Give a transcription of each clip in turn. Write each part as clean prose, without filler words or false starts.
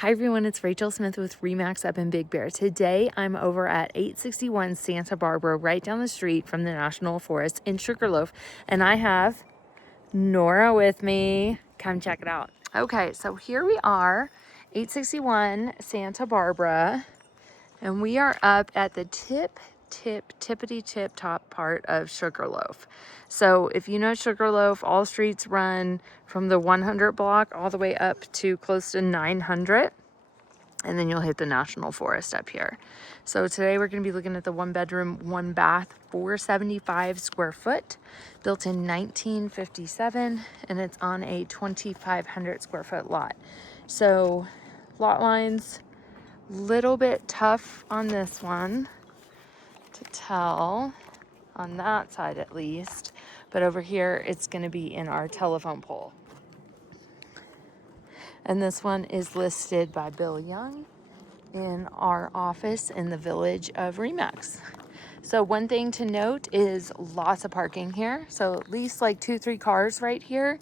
Hi everyone, it's Rachael Smith with Remax up in Big Bear. Today I'm over at 861 Santa Barbara, right down the street from the National Forest in Sugarloaf, and I have Nora with me. Come check it out. Okay, so here we are, 861 Santa Barbara, and we are up at the tippity-tip top part of Sugarloaf. So if you know Sugarloaf, all streets run from the 100 block all the way up to close to 900. And then you'll hit the National Forest up here. So today we're going to be looking at the 1-bedroom, 1-bath, 475 square foot, built in 1957, and it's on a 2,500 square foot lot. So lot lines, little bit tough on this one to tell, on that side at least, but over here it's going to be in our telephone pole. And this one is listed by Bill Young in our office in the village of Remax. So one thing to note is lots of parking here. So at least like 2-3 cars right here,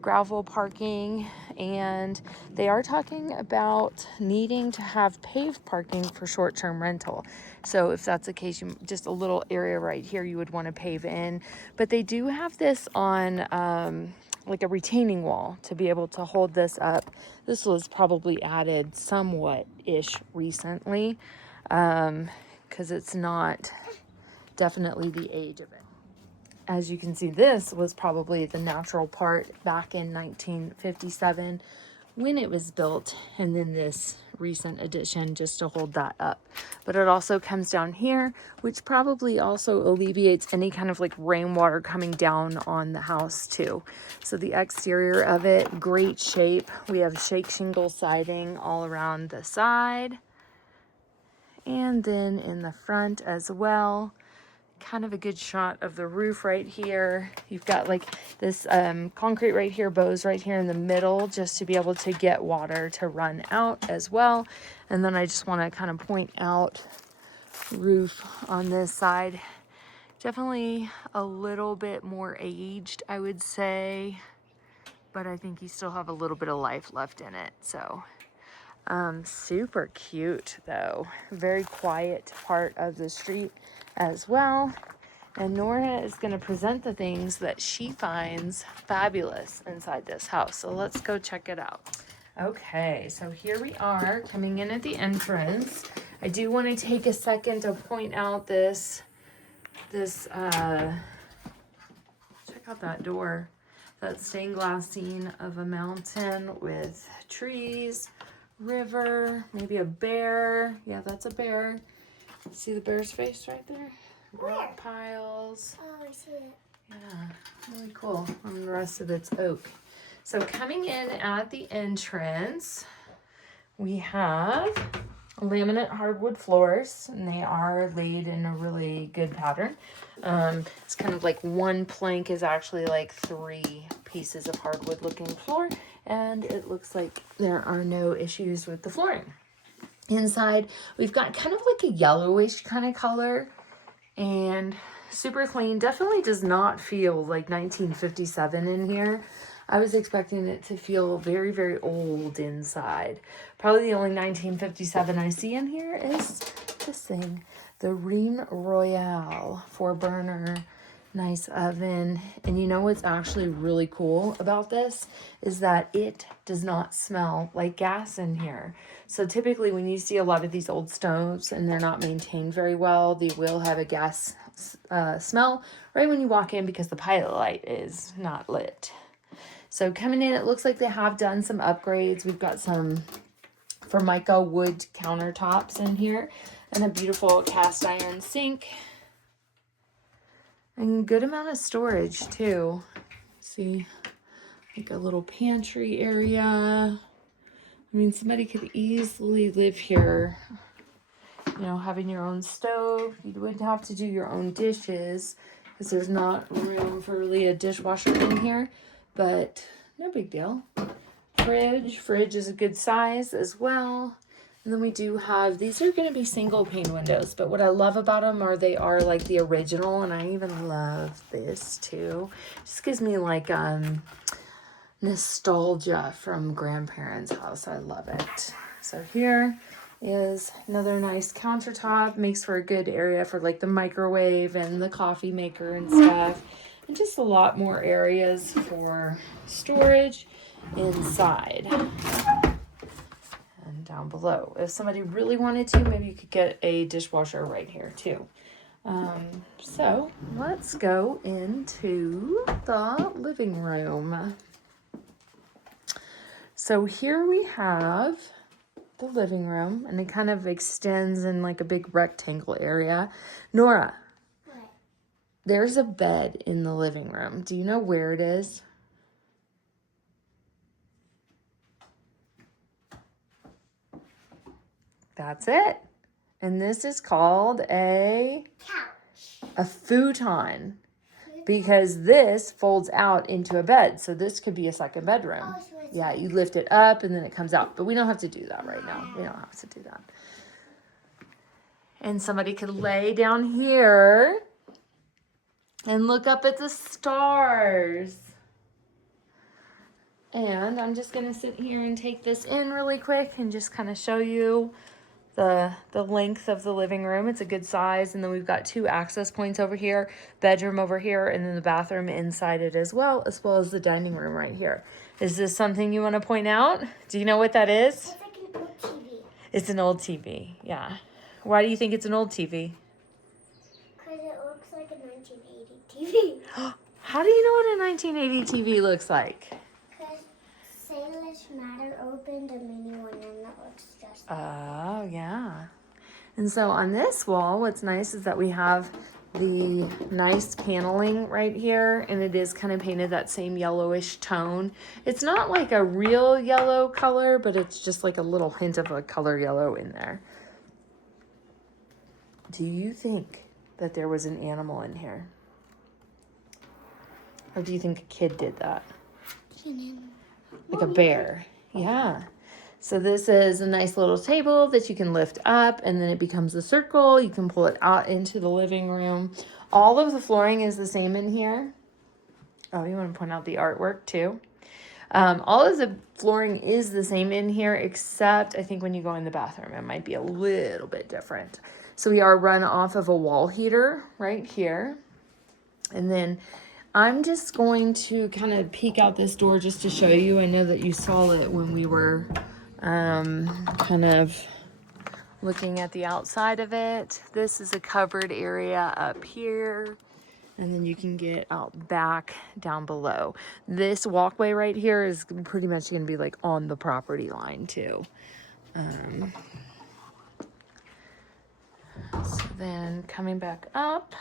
gravel parking, and they are talking about needing to have paved parking for short-term rental. So if that's the case, just a little area right here you would want to pave in, but they do have this on like a retaining wall to be able to hold this up. This was probably added somewhat-ish recently, because it's not definitely the age of it. As you can see, this was probably the natural part back in 1957 when it was built, and then this recent addition just to hold that up. But it also comes down here, which probably also alleviates any kind of like rainwater coming down on the house too. So the exterior of it, great shape. We have shake shingle siding all around the side, and then in the front as well. Kind of a good shot of the roof right here. You've got like this concrete right here, bows right here in the middle, just to be able to get water to run out as well. And then I just want to kind of point out roof on this side. Definitely a little bit more aged, I would say, but I think you still have a little bit of life left in it. So super cute though. Very quiet part of the street as well. And Nora is going to present the things that she finds fabulous inside this house. So let's go check it out. Okay, so here we are coming in at the entrance. I do want to take a second to point out this check out that door. That stained glass scene of a mountain with trees, river, maybe a bear. Yeah, that's a bear. See the bear's face right there? Rock piles. Oh, I see it. Yeah, really cool. And the rest of it's oak. So coming in at the entrance, we have laminate hardwood floors, and they are laid in a really good pattern. It's kind of like one plank is actually like 3 pieces of hardwood looking floor, and it looks like there are no issues with the flooring. Inside, we've got kind of like a yellowish kind of color, and super clean. Definitely does not feel like 1957 in here. I was expecting it to feel very, very old inside. Probably the only 1957 I see in here is this thing, the Ream Royale 4-burner. Nice oven. And you know what's actually really cool about this is that it does not smell like gas in here. So typically when you see a lot of these old stoves and they're not maintained very well, they will have a gas smell right when you walk in because the pilot light is not lit. So coming in, it looks like they have done some upgrades. We've got some Formica wood countertops in here and a beautiful cast iron sink. And good amount of storage too. See, like a little pantry area. I mean, somebody could easily live here, you know, having your own stove. You wouldn't have to do your own dishes because there's not room for really a dishwasher in here, but no big deal. Fridge is a good size as well. And then we do have, these are going to be single pane windows, but what I love about them are they are like the original, and I even love this too. Just gives me like nostalgia from grandparents' house. I love it. So here is another nice countertop. Makes for a good area for like the microwave and the coffee maker and stuff. And just a lot more areas for storage inside and down below. If somebody really wanted to, maybe you could get a dishwasher right here too. So let's go into the living room. So here we have the living room, and it kind of extends in like a big rectangle area. Nora, what? There's a bed in the living room. Do you know where it is? That's it. And this is called a couch. A futon. Because this folds out into a bed. So this could be a second bedroom. Oh, so yeah, you lift it up and then it comes out. But we don't have to do that right now. We don't have to do that. And somebody could lay down here and look up at the stars. And I'm just going to sit here and take this in really quick and just kind of show you the length of the living room. It's a good size. And then we've got 2 access points over here, bedroom over here, and then the bathroom inside it as well as the dining room right here. Is this something you want to point out? Do you know what that is? It's like an old TV. It's an old TV, yeah. Why do you think it's an old TV? Because it looks like a 1980 TV. How do you know what a 1980 TV looks like? Matter opened a mini one and it looks just oh yeah. And so on this wall, what's nice is that we have the nice paneling right here, and it is kind of painted that same yellowish tone. It's not like a real yellow color, but it's just like a little hint of a color yellow in there. Do you think that there was an animal in here? Or do you think a kid did that? Like a bear. Yeah. So this is a nice little table that you can lift up, and then it becomes a circle. You can pull it out into the living room. All of the flooring is the same in here. Oh, you want to point out the artwork too? All of the flooring is the same in here, except I think when you go in the bathroom, it might be a little bit different. So we are run off of a wall heater right here. And then I'm just going to kind of peek out this door just to show you. I know that you saw it when we were kind of looking at the outside of it. This is a covered area up here, and then you can get out back down below. This walkway right here is pretty much going to be like on the property line too. So then coming back up,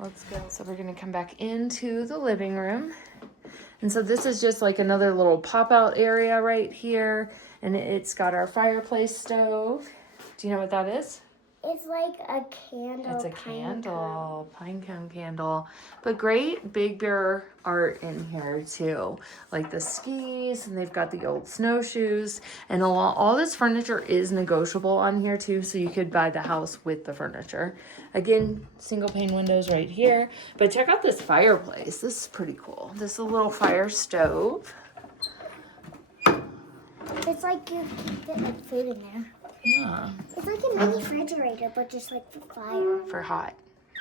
let's go. So we're going to come back into the living room. And so this is just like another little pop-out area right here. And it's got our fireplace stove. Do you know what that is? It's like a candle. It's a candle, pine cone candle. But great big bear art in here too. Like the skis, and they've got the old snowshoes. And all this furniture is negotiable on here too, so you could buy the house with the furniture. Again, single pane windows right here. But check out this fireplace. This is pretty cool. This is a little fire stove. It's like you can get like food in there. Yeah. It's like a mini refrigerator, but just like for fire. For hot.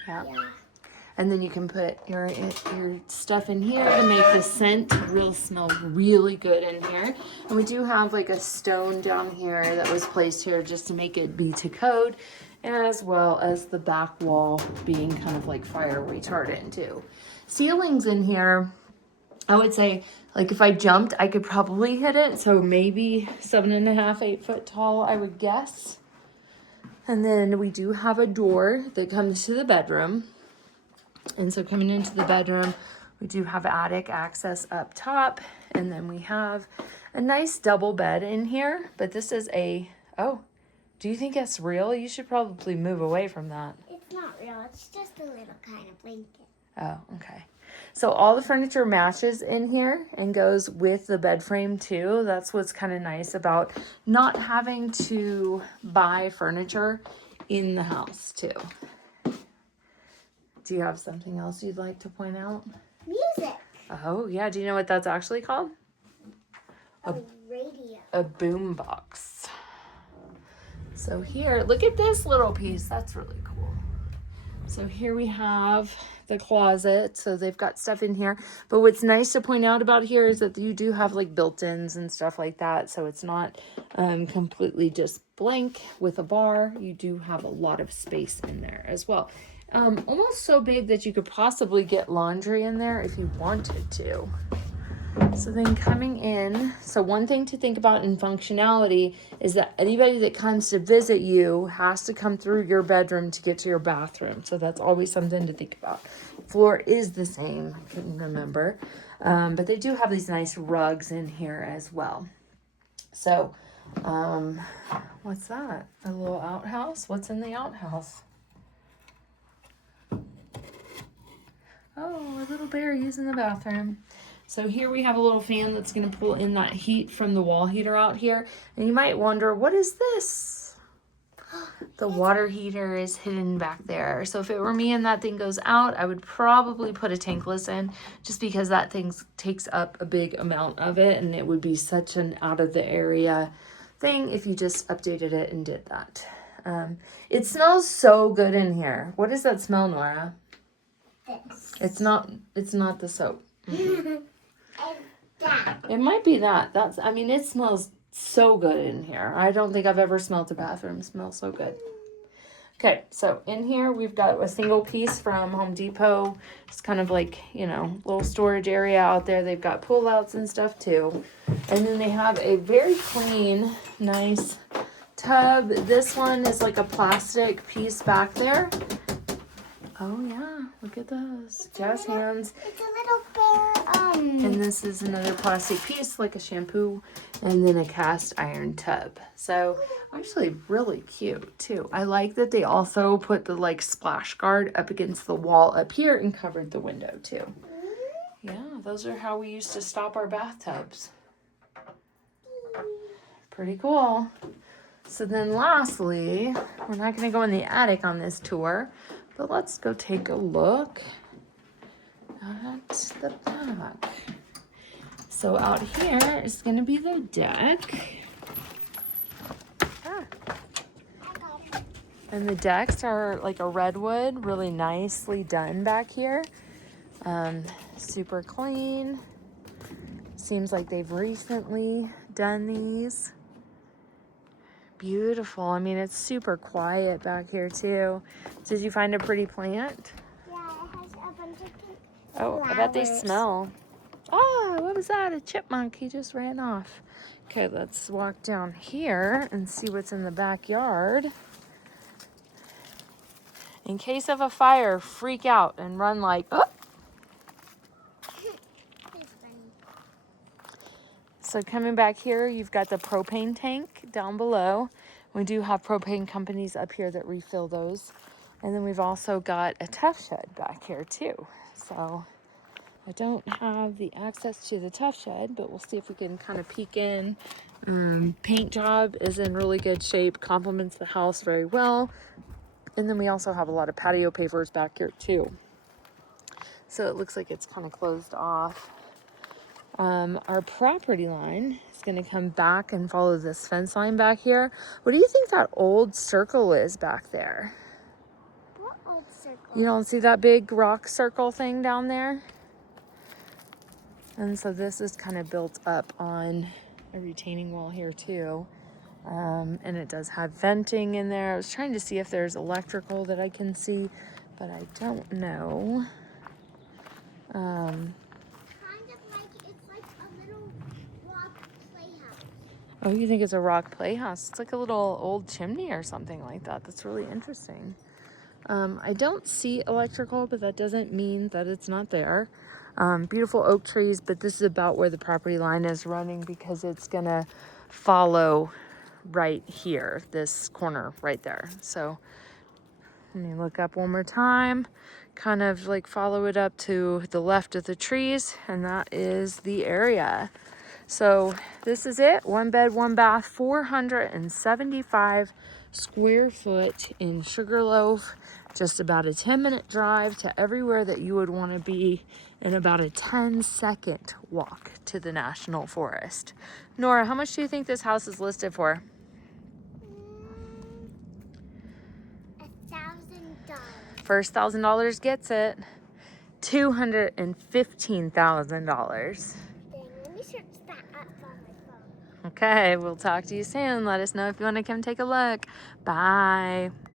Yeah. And then you can put your stuff in here to make the scent smell really good in here. And we do have like a stone down here that was placed here just to make it be to code, as well as the back wall being kind of like fire retardant too. Ceilings in here, I would say, like if I jumped, I could probably hit it. So maybe 7.5, 8 foot tall, I would guess. And then we do have a door that comes to the bedroom. And so coming into the bedroom, we do have attic access up top. And then we have a nice double bed in here. But this is oh, do you think that's real? You should probably move away from that. It's not real. It's just a little kind of blanket. Oh, okay. So all the furniture matches in here and goes with the bed frame too. That's what's kind of nice about not having to buy furniture in the house too. Do you have something else you'd like to point out? Music. Oh, yeah. Do you know what that's actually called? A radio. A boom box. So here, look at this little piece. That's really cool. So here we have the closet. So they've got stuff in here. But what's nice to point out about here is that you do have like built-ins and stuff like that. So it's not completely just blank with a bar. You do have a lot of space in there as well. Almost so big that you could possibly get laundry in there if you wanted to. So then coming in, so one thing to think about in functionality is that anybody that comes to visit you has to come through your bedroom to get to your bathroom. So that's always something to think about. Floor is the same, I couldn't remember. But they do have these nice rugs in here as well. So, what's that? A little outhouse? What's in the outhouse? Oh, a little bear using the bathroom. So here we have a little fan that's going to pull in that heat from the wall heater out here. And you might wonder, what is this? The water heater is hidden back there. So if it were me and that thing goes out, I would probably put a tankless in just because that thing takes up a big amount of it. And it would be such an out of the area thing if you just updated it and did that. It smells so good in here. What does that smell, Nora? This. It's not the soap. It might be that. It smells so good in here. I don't think I've ever smelled a bathroom smell so good. Okay, so in here we've got a single piece from Home Depot. It's kind of like, little storage area out there. They've got pull-outs and stuff too. And then they have a very clean, nice tub. This one is like a plastic piece back there. Oh yeah, look at those. Jazz hands. It's a little bear. And this is another plastic piece, like a shampoo, and then a cast iron tub. So actually really cute too. I like that they also put the like splash guard up against the wall up here and covered the window too. Yeah, those are how we used to stop our bathtubs. Pretty cool. So then lastly, we're not going to go in the attic on this tour, but let's go take a look at the back. So out here is going to be the deck. And the decks are like a redwood, really nicely done back here. Super clean. Seems like they've recently done these. Beautiful. I mean, it's super quiet back here too. Did you find a pretty plant? Yeah, it has a bunch of pink Oh, flowers. I bet they smell. Oh, what was that? A chipmunk. He just ran off. Okay, let's walk down here and see what's in the backyard. In case of a fire, freak out and run like, oh! So coming back here, you've got the propane tank down below. We do have propane companies up here that refill those. And then we've also got a tough shed back here too. So I don't have the access to the tough shed, but we'll see if we can kind of peek in. Paint job is in really good shape, complements the house very well. And then we also have a lot of patio pavers back here too. So it looks like it's kind of closed off. Our property line is going to come back and follow this fence line back here. What do you think that old circle is back there? What old circle? You don't see that big rock circle thing down there? And so this is kind of built up on a retaining wall here too. And it does have venting in there. I was trying to see if there's electrical that I can see, but I don't know. Oh, you think it's a rock playhouse? It's like a little old chimney or something like that. That's really interesting. I don't see electrical, but that doesn't mean that it's not there. Beautiful oak trees, but this is about where the property line is running because it's gonna follow right here, this corner right there. So let me look up one more time, kind of like follow it up to the left of the trees, and that is the area. So this is it, 1 bed, 1 bath, 475 square foot in Sugarloaf. Just about a 10-minute drive to everywhere that you would want to be, and about a 10-second walk to the National Forest. Nora, how much do you think this house is listed for? First $1,000 gets it. $215,000. Dang, let me search that up on my phone. Okay, we'll talk to you soon. Let us know if you want to come take a look. Bye.